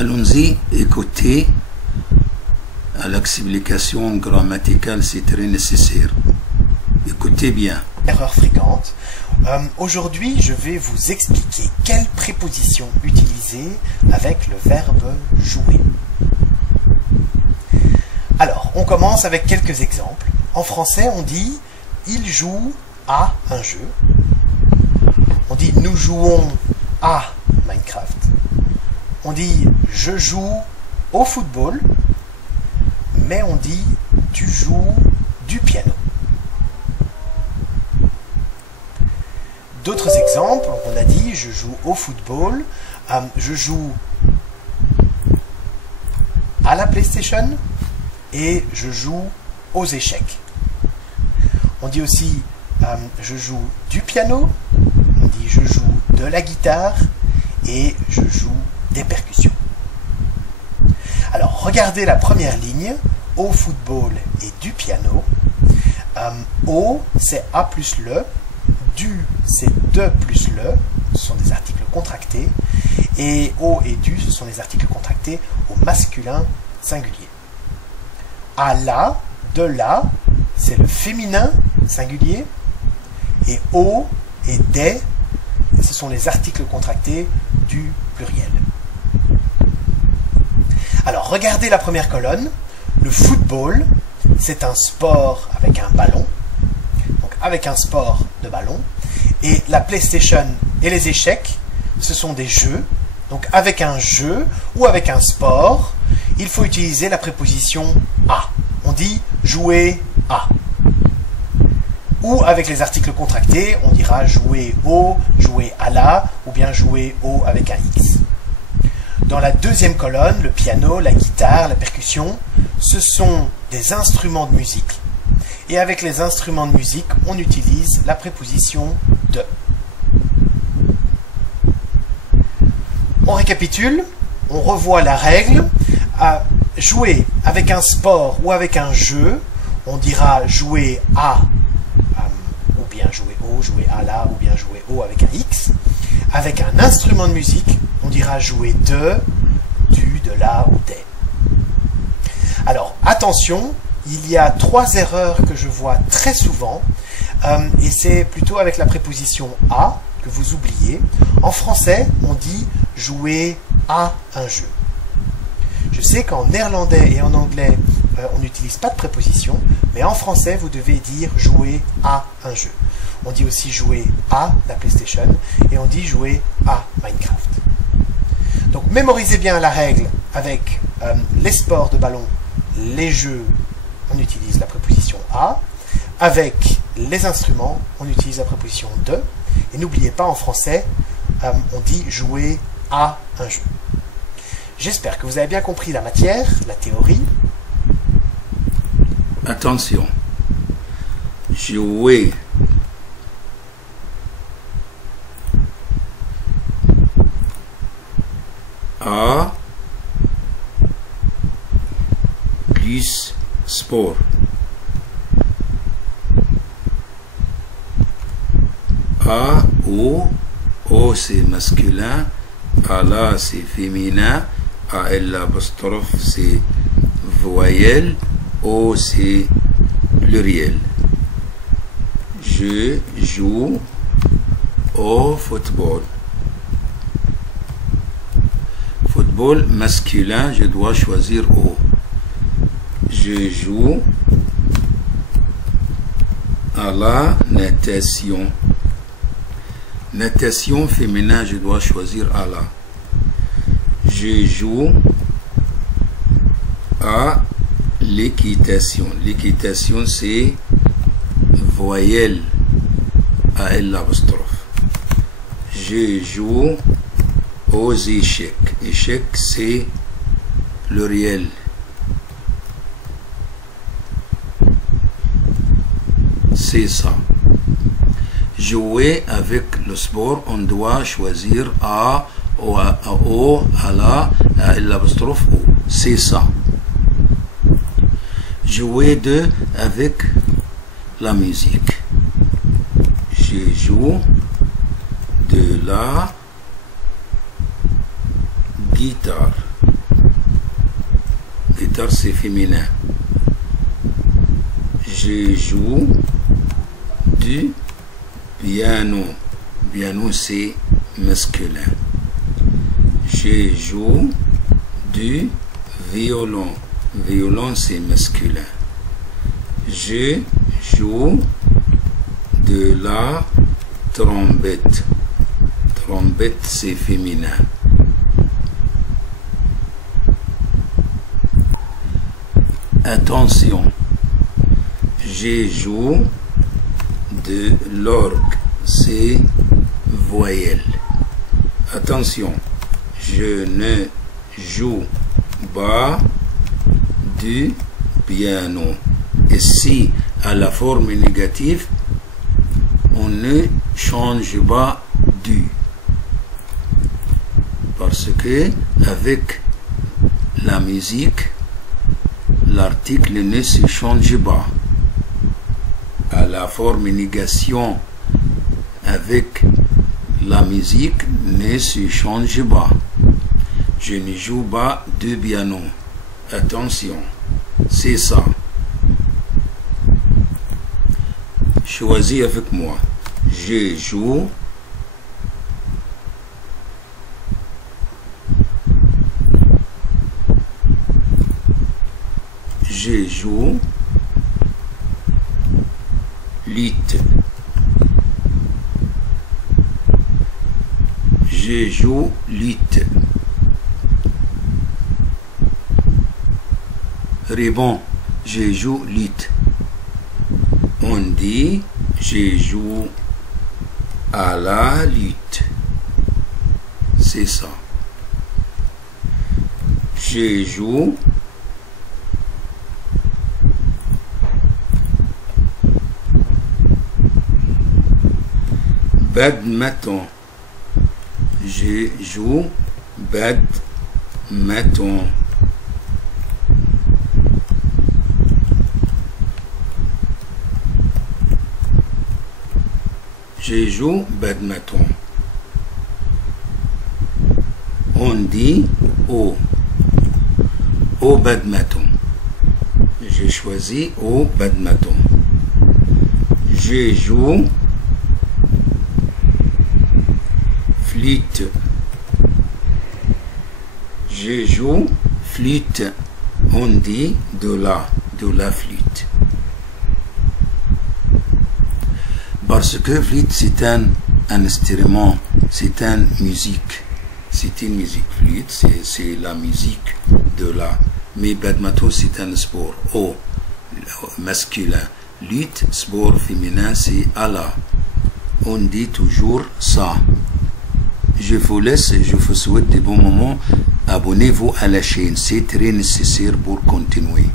Allons-y, écoutez. À l'explication grammaticale, c'est très nécessaire. Écoutez bien. Erreur fréquente. Aujourd'hui, je vais vous expliquer quelle préposition utiliser avec le verbe jouer. Alors, on commence avec quelques exemples. En français, on dit « il joue à un jeu ». On dit « nous jouons à Minecraft ». On dit « je joue au football », mais on dit « tu joues du piano ». D'autres exemples, on a dit « je joue au football »,« je joue à la PlayStation » et « je joue aux échecs ». On dit aussi « je joue du piano », on dit « je joue de la guitare » et « je joue des percussions ». Alors, regardez la première ligne, au football et du piano. Au, c'est A plus le. Du, c'est de plus le. Ce sont des articles contractés. Et au et du, ce sont des articles contractés au masculin singulier. À la, de la, c'est le féminin singulier. Et au et des, ce sont les articles contractés du pluriel. Alors, regardez la première colonne. Le football, c'est un sport avec un ballon. Donc, avec un sport de ballon. Et la PlayStation et les échecs, ce sont des jeux. Donc, avec un jeu ou avec un sport, il faut utiliser la préposition à. On dit jouer à. Ou avec les articles contractés, on dira jouer au, jouer à la, ou bien jouer au avec un X. Dans la deuxième colonne, le piano, la guitare, la percussion, ce sont des instruments de musique. Et avec les instruments de musique, on utilise la préposition de. On récapitule, on revoit la règle. À jouer avec un sport ou avec un jeu, on dira jouer à, ou bien jouer au, jouer à la, ou bien jouer au avec un X. Avec un instrument de musique, on dira jouer de, du, de la ou des. Alors, attention, il y a 3 erreurs que je vois très souvent, et c'est plutôt avec la préposition à que vous oubliez. En français, on dit jouer à un jeu. Je sais qu'en néerlandais et en anglais, on n'utilise pas de préposition, mais en français, vous devez dire jouer à un jeu. On dit aussi jouer à la PlayStation et on dit jouer à Minecraft. Donc mémorisez bien la règle avec les sports de ballon, les jeux, on utilise la préposition à. Avec les instruments, on utilise la préposition de. Et n'oubliez pas, en français, on dit jouer à un jeu. J'espère que vous avez bien compris la matière, la théorie. Attention. Jouer. A plus sport. A, O c'est masculin, A là c'est féminin, A L apostrophe c'est voyelle, O c'est pluriel. Je joue au football. Football masculin, je dois choisir O. Je joue à la natation. Natation féminin, je dois choisir à la. Je joue à l'équitation. L'équitation, c'est voyelle à L apostrophe. Je joue aux échecs. Échec, c'est pluriel. C'est ça. Jouer avec le sport, on doit choisir A, O, à la, à l'apostrophe O. C'est ça. Jouer avec la musique. Je joue de la guitare. Guitare c'est féminin. Je joue du piano. Piano c'est masculin. Je joue du violon. Violon c'est masculin. Je joue de la trompette. Trompette c'est féminin. Attention, je joue de l'orgue, c'est voyelle. Attention, je ne joue pas du piano. Ici, à la forme négative, on ne change pas du. Parce que avec la musique, l'article ne se change pas. À la forme négation, avec la musique ne se change pas. Je ne joue pas de piano. Attention, c'est ça. Choisis avec moi. Je joue. Je joue lutte. Je joue lutte. Répond, je joue lutte. On dit, je joue à la lutte. C'est ça. Je joue badminton. Je joue badminton. Je joue badminton. On dit au badminton. J'ai choisi au badminton. Je joue flûte. Je joue flûte. On dit de la flûte. Parce que flûte c'est un instrument, c'est une musique. C'est une musique. Flûte c'est la musique de la. Mais badminton c'est un sport. Au masculin. Lutte, sport féminin, c'est à la. On dit toujours ça. Je vous laisse et je vous souhaite de bons moments. Abonnez-vous à la chaîne, c'est très nécessaire pour continuer.